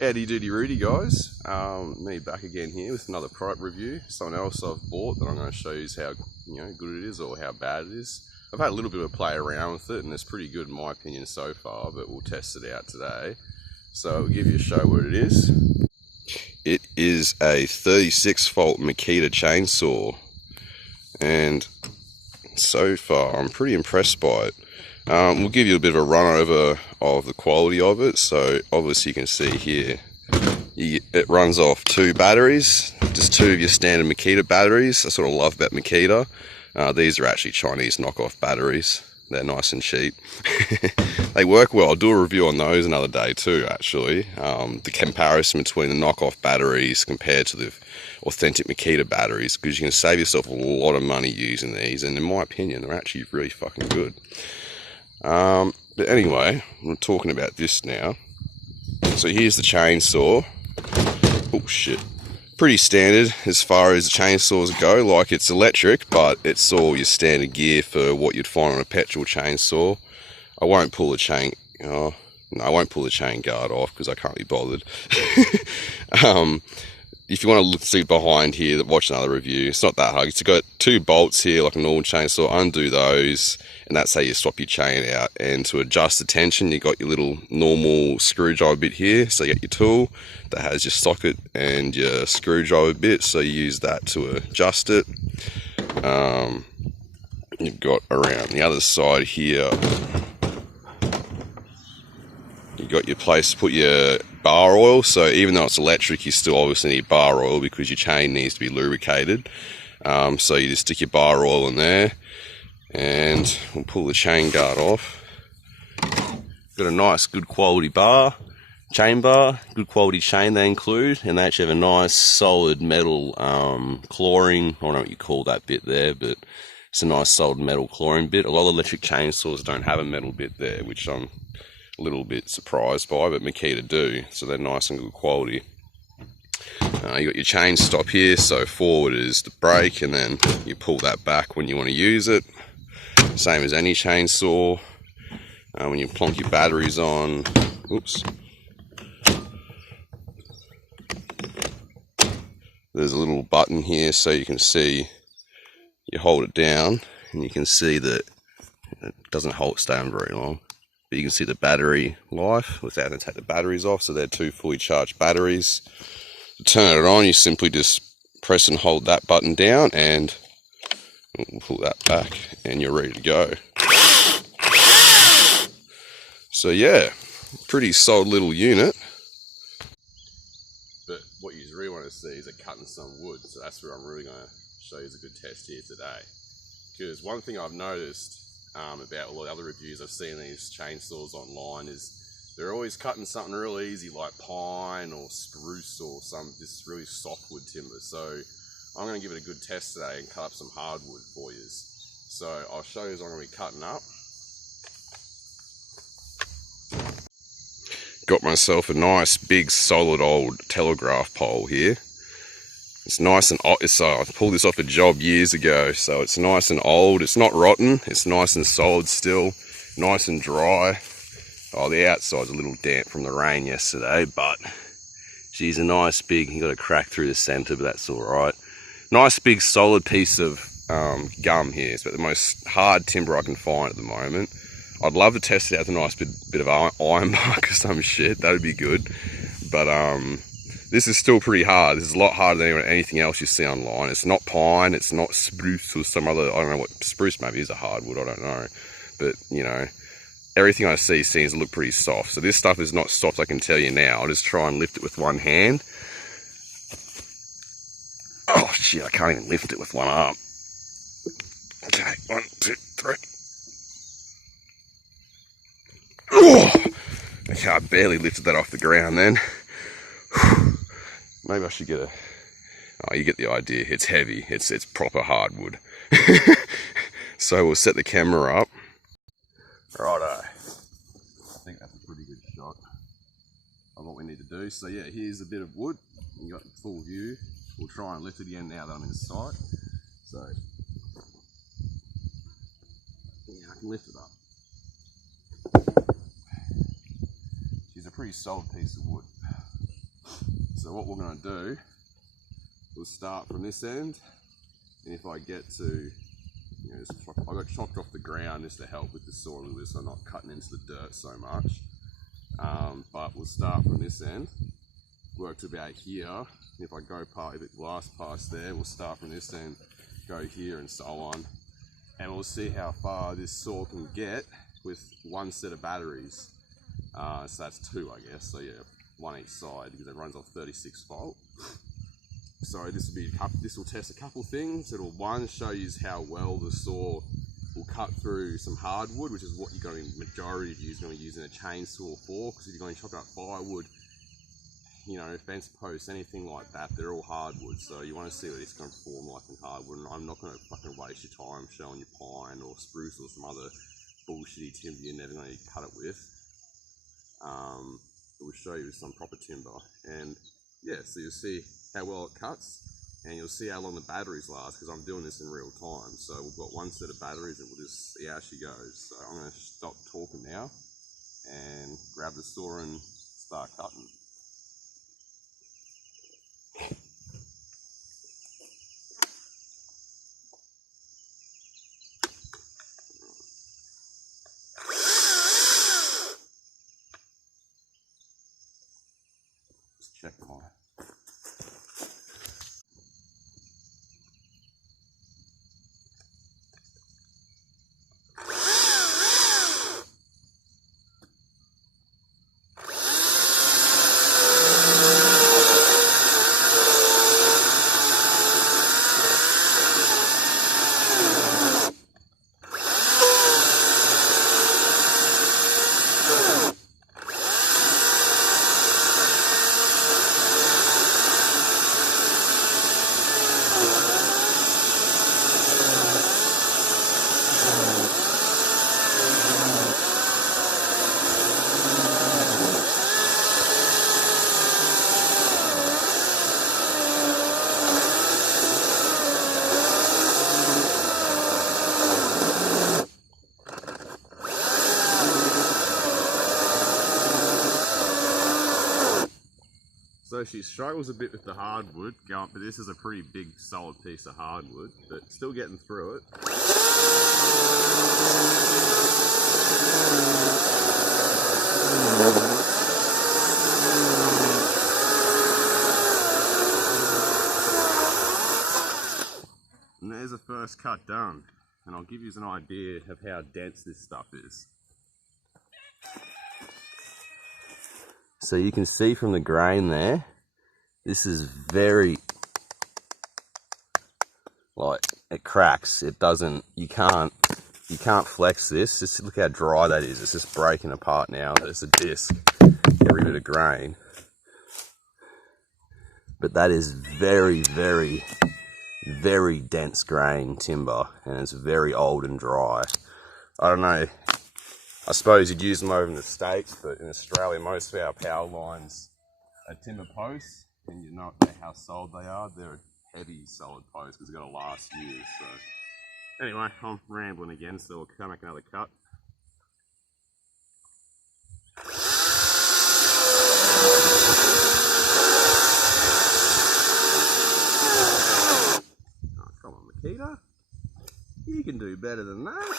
Howdy doody Rudy guys, me back again here with another product review, something else I've bought that I'm going to show you how good it is or how bad it is. I've had a little bit of a play around with it and it's pretty good in my opinion so far, but we'll test it out today. So I'll give you a show what it is. It is a 36 volt Makita chainsaw and so far I'm pretty impressed by it. We'll give you a bit of a run over of the quality of it. So obviously you can see here, it runs off 2 batteries, just 2 of your standard Makita batteries. That's what I love about Makita. These are actually Chinese knockoff batteries. They're nice and cheap. They work well. I'll do a review on those another day too, actually. The comparison between the knockoff batteries compared to the authentic Makita batteries, because you can save yourself a lot of money using these, and in my opinion, they're actually really fucking good. But anyway, we're talking about this now. So here's the chainsaw. Oh shit. Pretty standard as far as chainsaws go. Like, it's electric, but it's all your standard gear for what you'd find on a petrol chainsaw. I won't pull the chain. Oh, no, I won't pull the chain guard off because I can't be bothered. If you want to look, see behind here, watch another review. It's not that hard. It's got 2 bolts here like a normal chainsaw. Undo those, and that's how you swap your chain out. And to adjust the tension, you got your little normal screwdriver bit here. So you got your tool that has your socket and your screwdriver bit. So you use that to adjust it. You've got around the other side here, you got your place to put your bar oil. So even though it's electric, you still obviously need bar oil because your chain needs to be lubricated. So you just stick your bar oil in there, and we'll pull the chain guard off. Got a nice, good quality bar, chain bar, good quality chain they include, and they actually have a nice solid metal clawing. I don't know what you call that bit there, but it's a nice solid metal clawing bit. A lot of electric chainsaws don't have a metal bit there, which I'm a little bit surprised by, but Makita do, so they're nice and good quality. You got your chain stop here, so forward is the brake, and then you pull that back when you want to use it. Same as any chainsaw. When you plonk your batteries on, oops, there's a little button here so you can see, you hold it down and you can see that it doesn't stay on very long. But you can see the battery life without having to take the batteries off, so they're 2 fully charged batteries. To turn it on, you simply just press and hold that button down and pull that back and you're ready to go. So yeah, pretty solid little unit. But what you really want to see is a cutting some wood, so that's where I'm really going to show you a good test here today. Because one thing I've noticed about all the other reviews I've seen these chainsaws online is they're always cutting something real easy like pine or spruce or this really softwood timber. So I'm going to give it a good test today and cut up some hardwood for you. So I'll show you what I'm going to be cutting up. Got myself a nice big solid old telegraph pole here. It's nice and old. I pulled this off a job years ago, so it's nice and old. It's not rotten. It's nice and solid still, nice and dry. Oh, the outside's a little damp from the rain yesterday, but geez, a nice big, you got a crack through the center, but that's all right. Nice big solid piece of gum here. It's about the most hard timber I can find at the moment. I'd love to test it out with a nice bit of iron bark or some shit. That would be good, but this is still pretty hard. This is a lot harder than anything else you see online. It's not pine, it's not spruce or some other, I don't know what, spruce maybe is a hardwood, I don't know. But, you know, everything I see seems to look pretty soft. So this stuff is not soft, I can tell you now. I'll just try and lift it with one hand. Oh shit, I can't even lift it with one arm. Okay, 1, 2, 3. Oh, okay, I barely lifted that off the ground then. Maybe I should get a... Oh, you get the idea. It's heavy. It's proper hardwood. So we'll set the camera up. Righto. I think that's a pretty good shot of what we need to do. So yeah, here's a bit of wood. You got full view. We'll try and lift it again now that I'm in sight. So yeah, I can lift it up. She's a pretty solid piece of wood. So what we're going to do, we'll start from this end, and if I get to, I got chopped off the ground just to help with the saw a little bit, so I'm not cutting into the dirt so much. But we'll start from this end, work to about here. If I go past, if it lasts past there, we'll start from this end, go here and so on. And we'll see how far this saw can get with one set of batteries. So that's two, I guess. So yeah, one each side because it runs off 36 volt. So this will test a couple things. It'll one show you how well the saw will cut through some hardwood, which is what you're going to, majority of you is going to be using a chainsaw for, because if you're going to chop up firewood, fence posts, anything like that, they're all hardwood. So you want to see what it's going to perform like in hardwood. And I'm not going to fucking waste your time showing you pine or spruce or some other bullshitty timber you're never going to cut it with. It will show you some proper timber, and yeah, so you'll see how well it cuts, and you'll see how long the batteries last, because I'm doing this in real time. So we've got one set of batteries, and we'll just see how she goes. So I'm going to stop talking now and grab the saw and start cutting. Just check my So she struggles a bit with the hardwood, but this is a pretty big solid piece of hardwood, but still getting through it. And there's the first cut done, and I'll give you an idea of how dense this stuff is. So you can see from the grain there, this is very, like, it cracks. It doesn't, you can't flex this. Just look how dry that is. It's just breaking apart now. There's a disc, every bit of grain. But that is very, very, very dense grain timber, and it's very old and dry. I don't know. I suppose you'd use them over in the States, but in Australia, most of our power lines are timber posts, and you know how solid they are. They're heavy, solid posts because they've got to last years. So, anyway, I'm rambling again, so we'll come make another cut. Oh, come on, Makita. You can do better than that.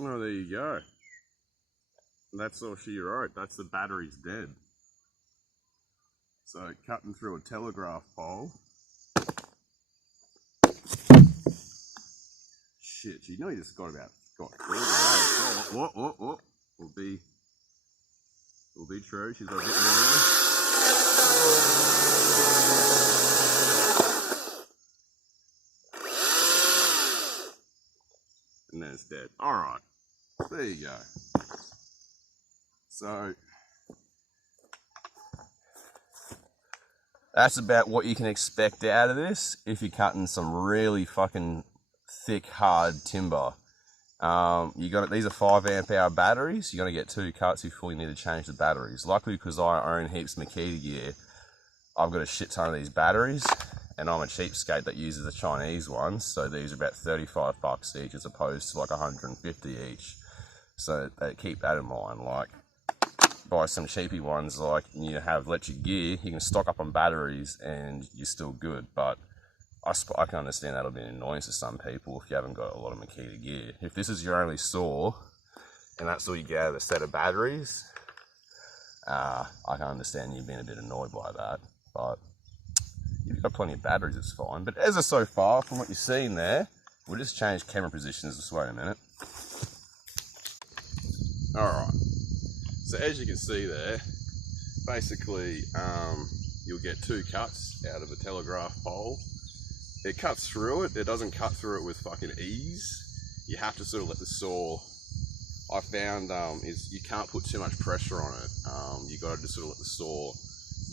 Oh, there you go. that's all she wrote. That's the battery's dead. So cutting through a telegraph pole. Shit, you know you just got through that. Oh, will be true. She's got a bit more. And then it's dead. Alright. There you go. So that's about what you can expect out of this if you're cutting some really fucking thick, hard timber. These are 5 amp hour batteries. You're gonna get 2 cuts before you need to change the batteries. Luckily, because I own heaps of Makita gear, I've got a shit ton of these batteries, and I'm a cheapskate that uses the Chinese ones. So these are about 35 bucks each, as opposed to like 150 each. So keep that in mind. Like, buy some cheapy ones, like you have electric gear, you can stock up on batteries and you're still good. But I can understand that'll be an annoyance to some people if you haven't got a lot of Makita gear. If this is your only saw and that's all you get out of a set of batteries, I can understand you being a bit annoyed by that. But if you've got plenty of batteries, it's fine. But as of so far, from what you're seeing there, we'll just change camera positions. Just wait a minute. Alright. So as you can see there, basically you'll get 2 cuts out of a telegraph pole. It cuts through it. It doesn't cut through it with fucking ease. You have to sort of let the saw, I found is you can't put too much pressure on it. You got to just sort of let the saw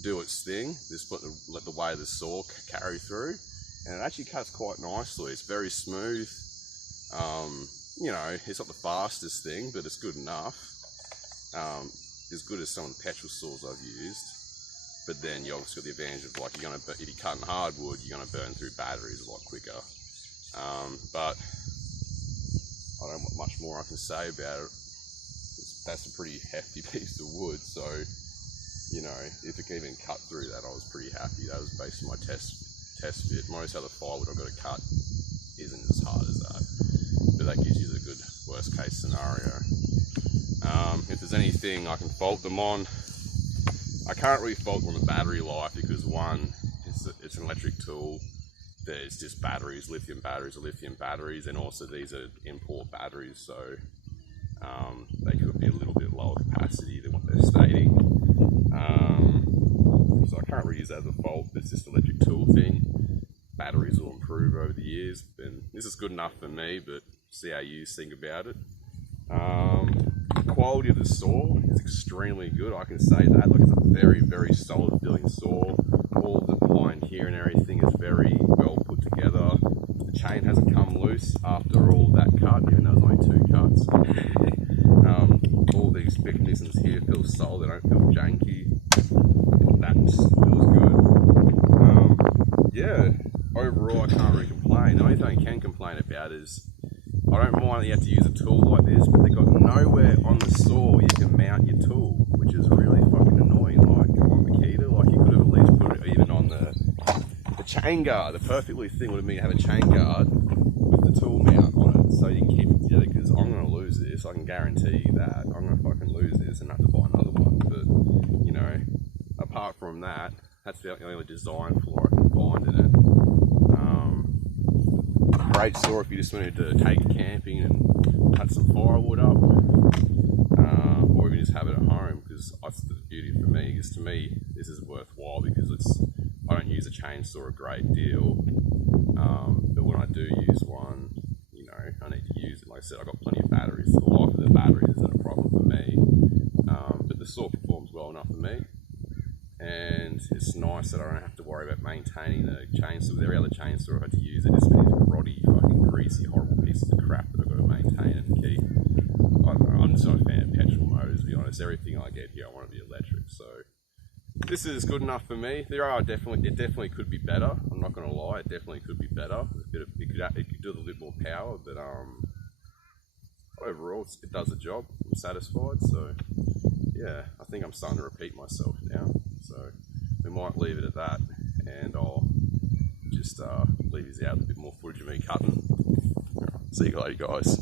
do its thing. Just let the weight of the saw carry through, and it actually cuts quite nicely. It's very smooth. You know, it's not the fastest thing, but it's good enough. As good as some of the petrol saws I've used. But then you obviously got the advantage of, like, if you're cutting hardwood, you're going to burn through batteries a lot quicker. But I don't know what much more I can say about it. That's a pretty hefty piece of wood, so, you know, if it can even cut through that, I was pretty happy. That was basically my test fit. Most other firewood I've got to cut isn't as hard as that, but that gives you the good worst case scenario. If there's anything I can fault them on, I can't really fault them on the battery life, because one, it's an electric tool. There's just batteries, lithium batteries are lithium batteries, and also these are import batteries, so they could be a little bit lower capacity than what they're stating. So I can't really use that as a fault. It's just an electric tool thing. Batteries will improve over the years, and this is good enough for me, but see how you think about it. The quality of the saw is extremely good, I can say that. Like, it's a very, very solid feeling saw. All of the behind here and everything is very well put together. The chain hasn't come loose after all that cut, even though there's only 2 cuts. All these mechanisms here feel solid, they don't feel janky. That feels good. Yeah, overall I can't really complain. The only thing I can complain about is I don't mind that you have to use a tool like this, but they've got nowhere on the saw you can mount your tool, which is really fucking annoying. Like, come on, Makita, like, you could have at least put it even on the chain guard. The perfectly thing would have been to have a chain guard with the tool mount on it, so you can keep it together, because I'm going to lose this. I can guarantee you that. I'm going to fucking lose this and have to buy another one. But, you know, apart from that, that's the only design flaw I can find in it. Great saw if you just wanted to take it camping and cut some firewood up, or even just have it at home, because that's the beauty for me. Because to me, this is worthwhile, because I don't use a chainsaw a great deal, but when I do use one, you know, I need to use it. Like I said, I've got plenty of batteries. The life of the batteries isn't a problem for me, but the saw performs well enough for me. And it's nice that I don't have to worry about maintaining the chainsaw. With every other chainsaw I had to use, it just means grotty, fucking greasy, horrible pieces of crap that I've got to maintain and keep. I don't know, I'm just not a fan of petrol motors, to be honest. Everything I get here, I want to be electric. So this is good enough for me. It definitely could be better. I'm not going to lie, it definitely could be better. It could do a little bit more power, but overall, it does the job. I'm satisfied. So yeah, I think I'm starting to repeat myself now. So we might leave it at that, and I'll just leave you out with a bit more footage of me cutting. See you later, guys.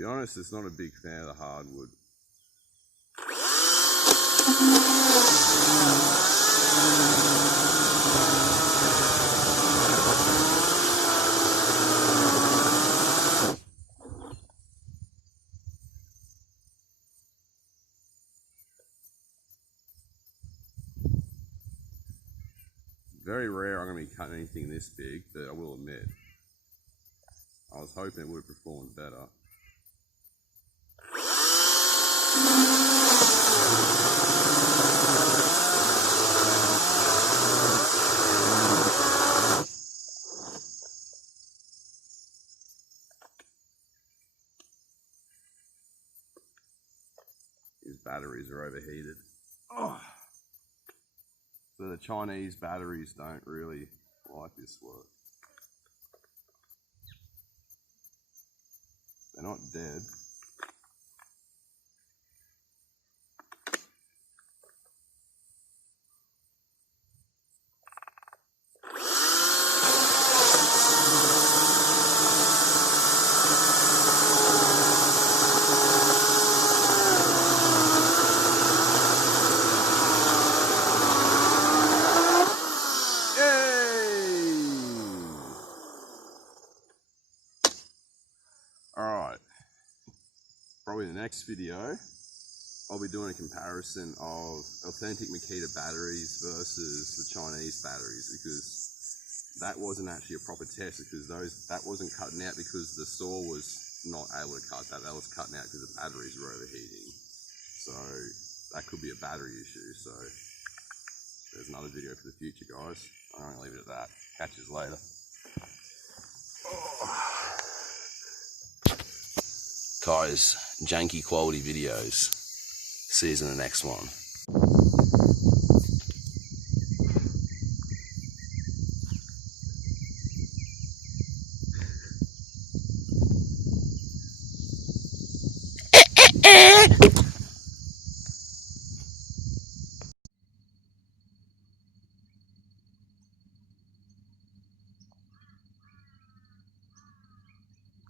be honest, it's not a big fan of the hardwood. Very rare I'm going to be cutting anything this big, but I will admit, I was hoping it would have performed better. These batteries are overheated. Oh. So the Chinese batteries don't really like this work. They're not dead. Alright, probably in the next video, I'll be doing a comparison of authentic Makita batteries versus the Chinese batteries, because that wasn't actually a proper test, because that wasn't cutting out because the saw was not able to cut that. That was cutting out because the batteries were overheating. So that could be a battery issue. So there's another video for the future, guys. I'm going to leave it at that. Catch you later. Guys, janky quality videos. See you in the next one.